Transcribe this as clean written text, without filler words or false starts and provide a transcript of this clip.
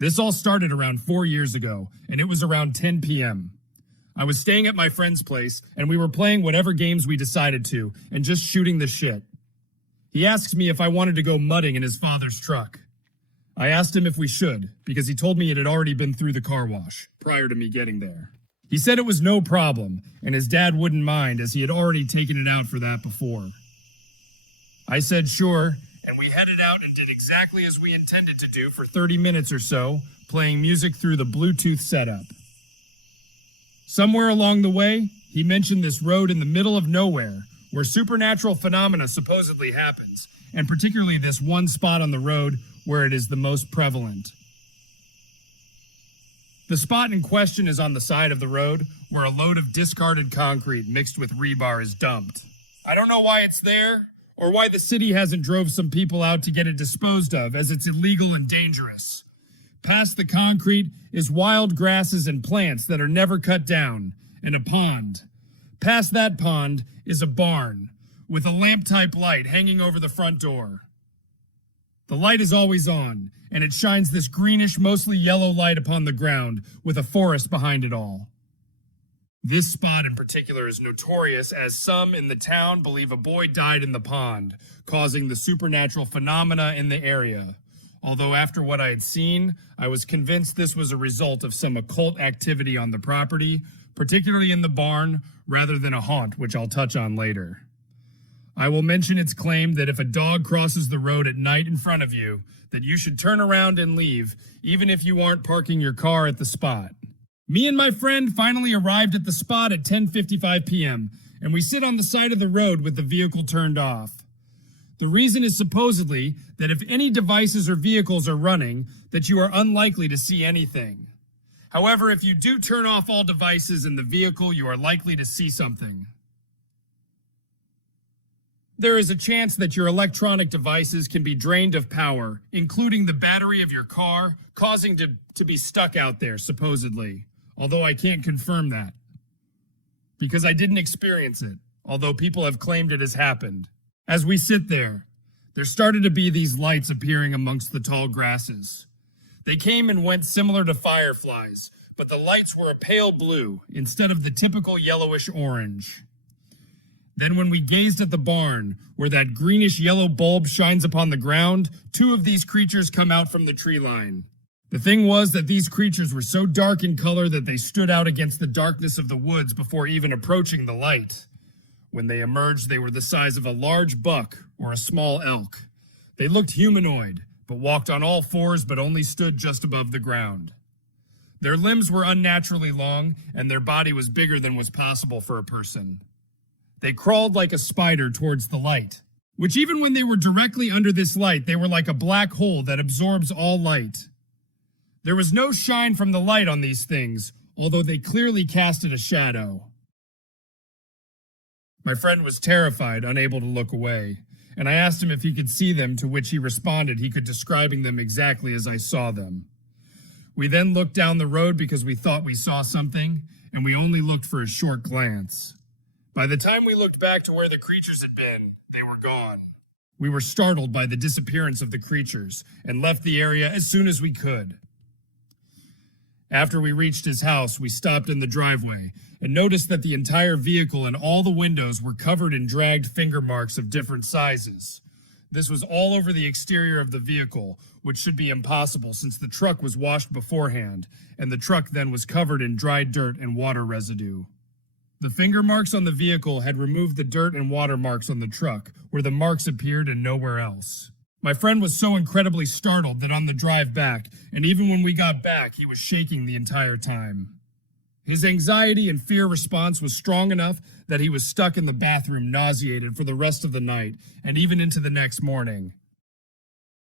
This all started around 4 years ago, and it was around 10 p.m. I was staying at my friend's place, and we were playing whatever games we decided to, and just shooting the shit. He asks me if I wanted to go mudding in his father's truck. I asked him if we should, because he told me it had already been through the car wash, prior to me getting there. He said it was no problem, and his dad wouldn't mind as he had already taken it out for that before. I said sure, and we headed out and did exactly as we intended to do for 30 minutes or so, playing music through the Bluetooth setup. Somewhere along the way, he mentioned this road in the middle of nowhere, where supernatural phenomena supposedly happens, and particularly this one spot on the road where it is the most prevalent. The spot in question is on the side of the road where a load of discarded concrete mixed with rebar is dumped. I don't know why it's there, or why the city hasn't drove some people out to get it disposed of, as it's illegal and dangerous. Past the concrete is wild grasses and plants that are never cut down, and a pond. Past that pond is a barn, with a lamp-type light hanging over the front door. The light is always on, and it shines this greenish, mostly yellow light upon the ground, with a forest behind it all. This spot in particular is notorious, as some in the town believe a boy died in the pond, causing the supernatural phenomena in the area. Although after what I had seen, I was convinced this was a result of some occult activity on the property, particularly in the barn, rather than a haunt, which I'll touch on later. I will mention its claim that if a dog crosses the road at night in front of you, that you should turn around and leave, even if you aren't parking your car at the spot. Me and my friend finally arrived at the spot at 10:55 p.m., and we sit on the side of the road with the vehicle turned off. The reason is supposedly that if any devices or vehicles are running, that you are unlikely to see anything. However, if you do turn off all devices in the vehicle, you are likely to see something. There is a chance that your electronic devices can be drained of power, including the battery of your car, causing to be stuck out there, supposedly. Although I can't confirm that, because I didn't experience it, although people have claimed it has happened. As we sit there started to be these lights appearing amongst the tall grasses. They came and went similar to fireflies, but the lights were a pale blue instead of the typical yellowish orange. Then when we gazed at the barn, where that greenish-yellow bulb shines upon the ground, two of these creatures come out from the tree line. The thing was that these creatures were so dark in color that they stood out against the darkness of the woods before even approaching the light. When they emerged, they were the size of a large buck or a small elk. They looked humanoid, but walked on all fours but only stood just above the ground. Their limbs were unnaturally long, and their body was bigger than was possible for a person. They crawled like a spider towards the light, which even when they were directly under this light, they were like a black hole that absorbs all light. There was no shine from the light on these things, although they clearly casted a shadow. My friend was terrified, unable to look away, and I asked him if he could see them, to which he responded he could, describing them exactly as I saw them. We then looked down the road because we thought we saw something, and we only looked for a short glance. By the time we looked back to where the creatures had been, they were gone. We were startled by the disappearance of the creatures, and left the area as soon as we could. After we reached his house, we stopped in the driveway and noticed that the entire vehicle and all the windows were covered in dragged finger marks of different sizes. This was all over the exterior of the vehicle, which should be impossible since the truck was washed beforehand, and the truck then was covered in dry dirt and water residue. The finger marks on the vehicle had removed the dirt and water marks on the truck, where the marks appeared and nowhere else. My friend was so incredibly startled that on the drive back, and even when we got back, he was shaking the entire time. His anxiety and fear response was strong enough that he was stuck in the bathroom nauseated for the rest of the night, and even into the next morning.